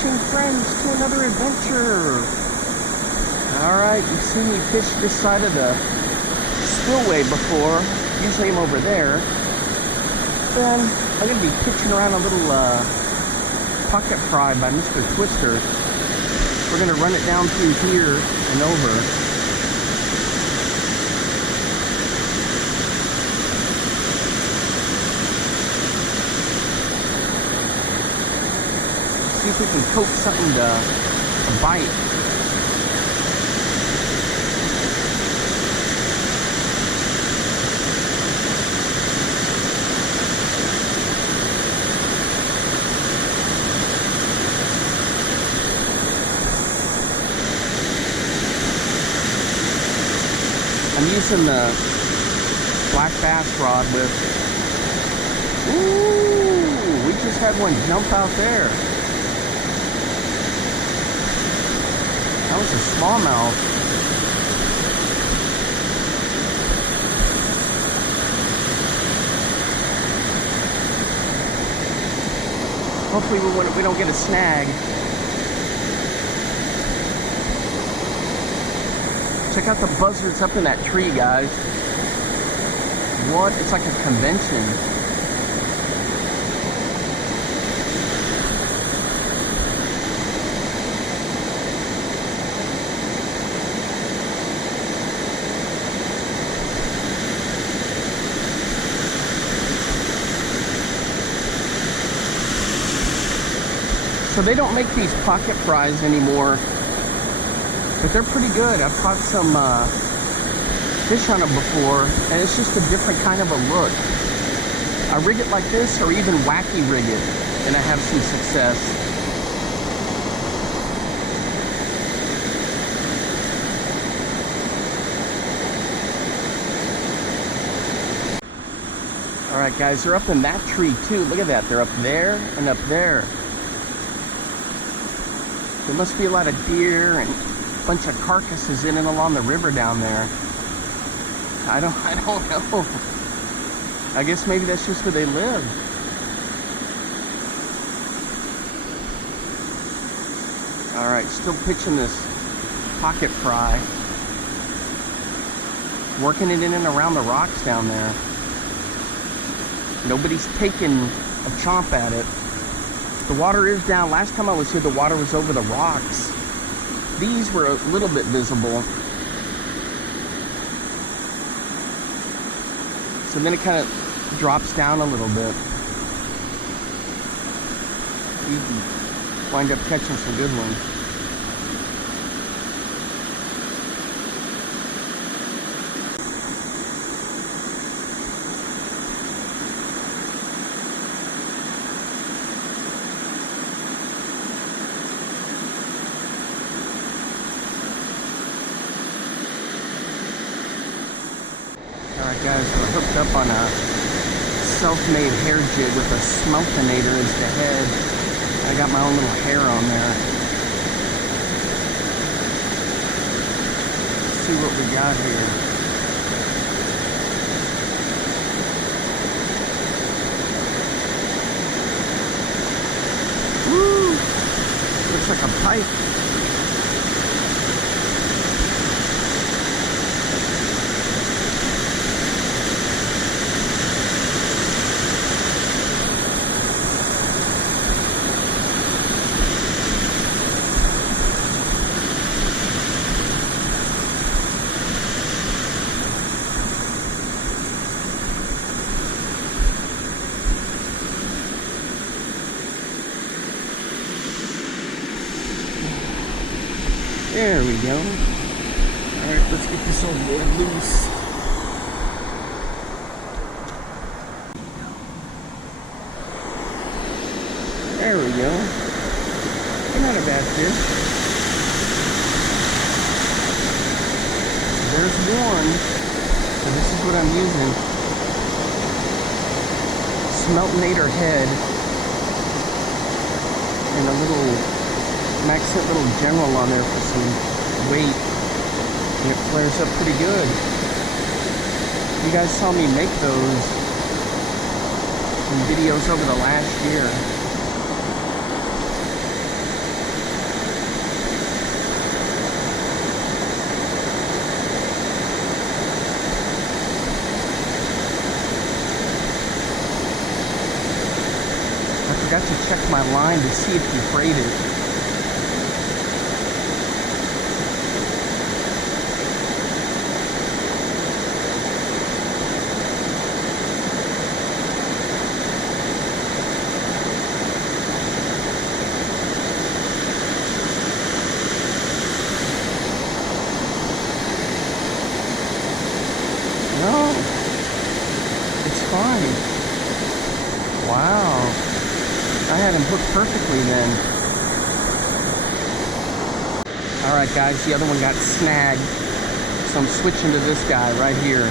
fishing friends to another adventure. Alright, you've seen me fish this side of the spillway before. Usually I'm over there. Then I'm going to be pitching around a little pocket fry by Mr. Twister. We're going to run it down through here and over. See if we can coax something to bite. I'm using the black bass rod with, ooh, we just had one jump out there. That was a smallmouth. Hopefully we don't get a snag. Check out the buzzards up in that tree, guys. What? It's like a convention. So they don't make these pocket fries anymore, but they're pretty good. I've caught some fish on them before, and it's just a different kind of a look. I rig it like this, or even wacky rig it, and I have some success. Alright guys, they're up in that tree too. Look at that, they're up there and up there. There must be a lot of deer and a bunch of carcasses in and along the river down there. I don't know. I guess maybe that's just where they live. Alright, still pitching this pocket fry. Working it in and around the rocks down there. Nobody's taking a chomp at it. The water is down. Last time I was here, the water was over the rocks. These were a little bit visible. So then it kind of drops down a little bit. You can wind up catching some good ones. Alright guys, we're hooked up on a self-made hair jig with a Smeltinator as the head. I got my own little hair on there. Let's see what we got here. Woo! Looks like a pipe. There we go. Alright, let's get this old boy loose. There we go. Not a bad fish. There's one. So this is what I'm using. Smeltinator head. And a little accent little general on there for some weight, and it flares up pretty good. You guys saw me make those in videos over the last year. to check my line to see if you frayed it. No, it's fine. Wow. I had him hooked perfectly then. Alright guys, the other one got snagged. So I'm switching to this guy right here.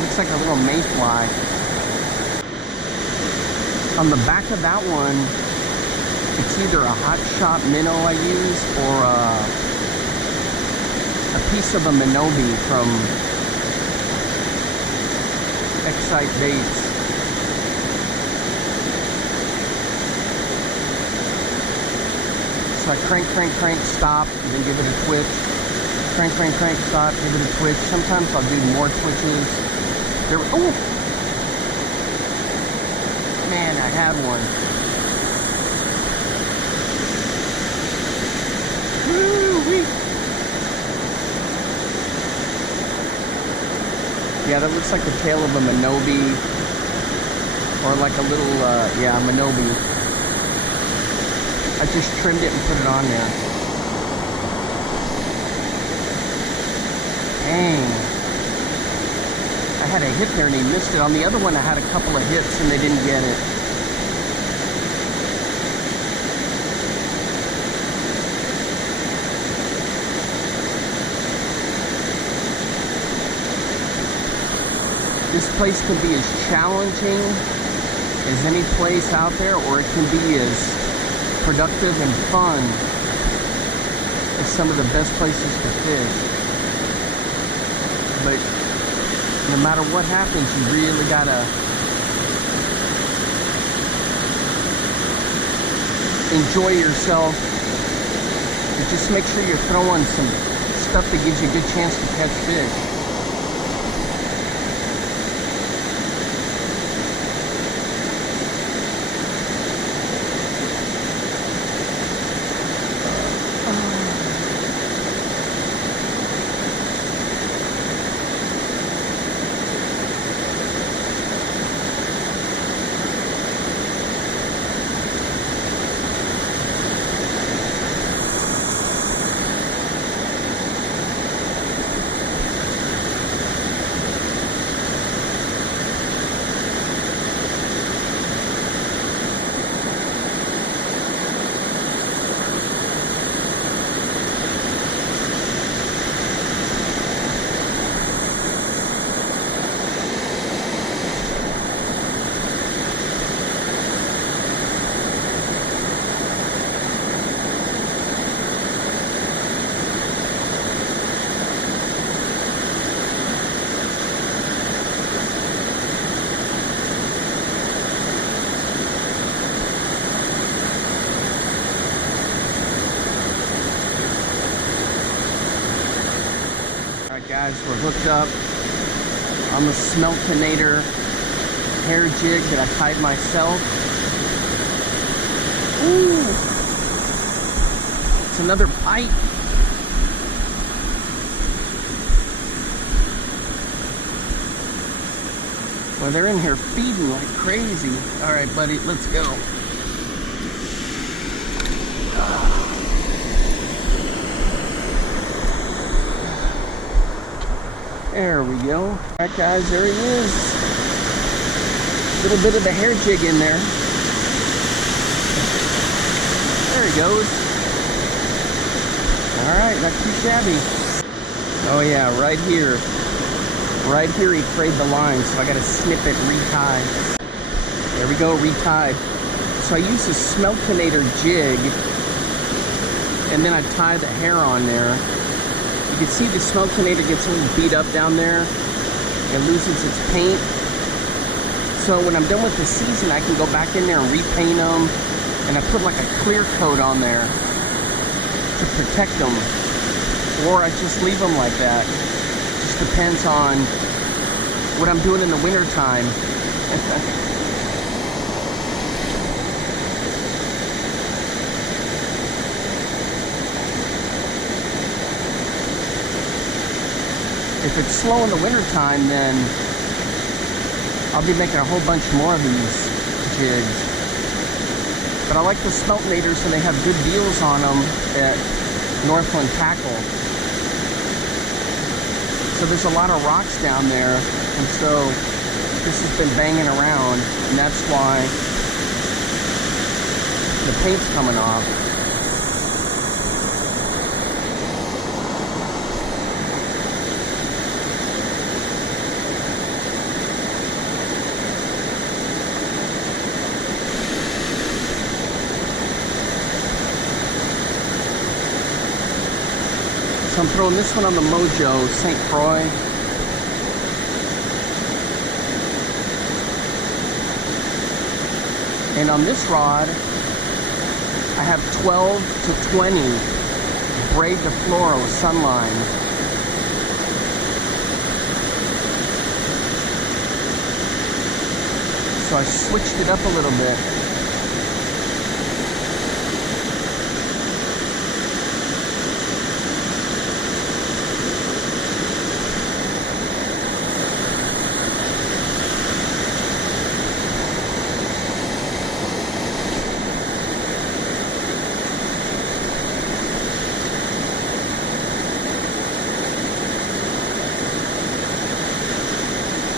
Looks like a little mayfly. On the back of that one, it's either a hot shot minnow I used or a piece of a minobi from Excite Baits. So I crank, stop, and then give it a twitch. Crank, stop, give it a twitch. Sometimes I'll do more twitches. There, oh! Man, I had one. Woo-wee. Yeah, that looks like the tail of a minobi. Or like a little, yeah, minobi. I just trimmed it and put it on there. Dang. I had a hit there and he missed it. On the other one I had a couple of hits and they didn't get it. This place can be as challenging as any place out there, or it can be as productive and fun as some of the best places to fish. But no matter what happens, you really gotta enjoy yourself and just make sure you're throwing some stuff that gives you a good chance to catch fish. Guys, we're hooked up on the Smeltinator hair jig that I tied myself. Ooh! It's another bite. Well, they're in here feeding like crazy. All right, buddy, let's go. There we go. All right, guys, there he is. A little bit of the hair jig in there. There he goes. All right, not too shabby. Oh yeah, right here. Right here he frayed the line, so I gotta snip it and retie. There we go, retied. So I use a Smeltinator jig, and then I tie the hair on there. You can see the Smeltinator gets a little beat up down there. It loses its paint. So when I'm done with the season, I can go back in there and repaint them. And I put like a clear coat on there to protect them. Or I just leave them like that. Just depends on what I'm doing in the winter time. If it's slow in the wintertime, then I'll be making a whole bunch more of these jigs. But I like the Smeltinators, and they have good deals on them at Northland Tackle. So there's a lot of rocks down there, and so this has been banging around, and that's why the paint's coming off. So I'm throwing this one on the Mojo St. Croix. And on this rod, I have 12 to 20 braid to fluoro sunline. So I switched it up a little bit.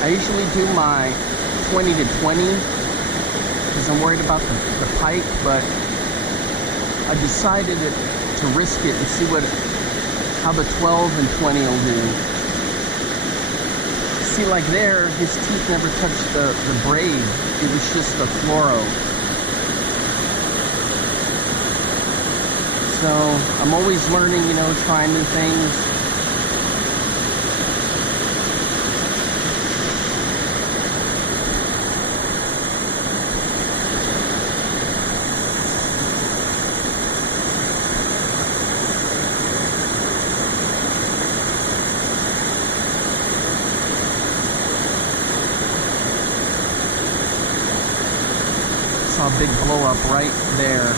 I usually do my 20 to 20 because I'm worried about the pike, but I decided to risk it and see how the 12 and 20 will do. See, like there, his teeth never touched the braid. It was just the fluoro. So I'm always learning, you know, trying new things. Saw a big blow up right there.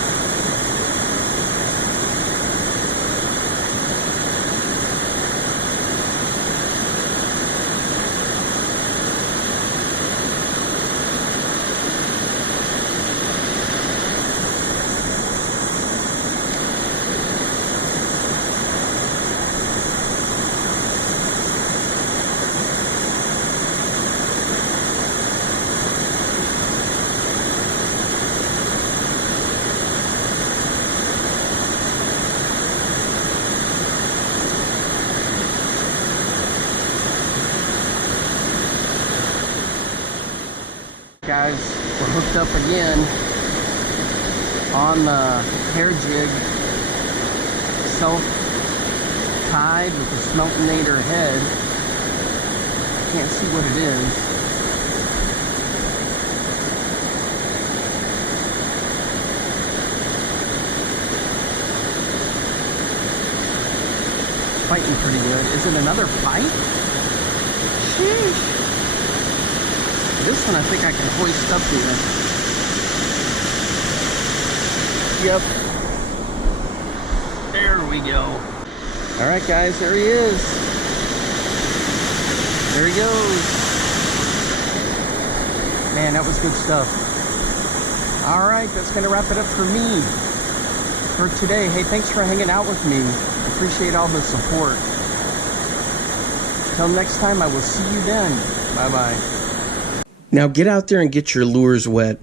Guys, we're hooked up again on the hair jig, self-tied with the Smeltinator head. Can't see what it is. Fighting pretty good. Is it another fight? Sheesh. This one I think I can hoist up here. Yep. There we go. Alright guys, there he is. There he goes. Man, that was good stuff. Alright, that's going to wrap it up for me for today. Hey, thanks for hanging out with me. Appreciate all the support. Until next time, I will see you then. Bye-bye. Now get out there and get your lures wet.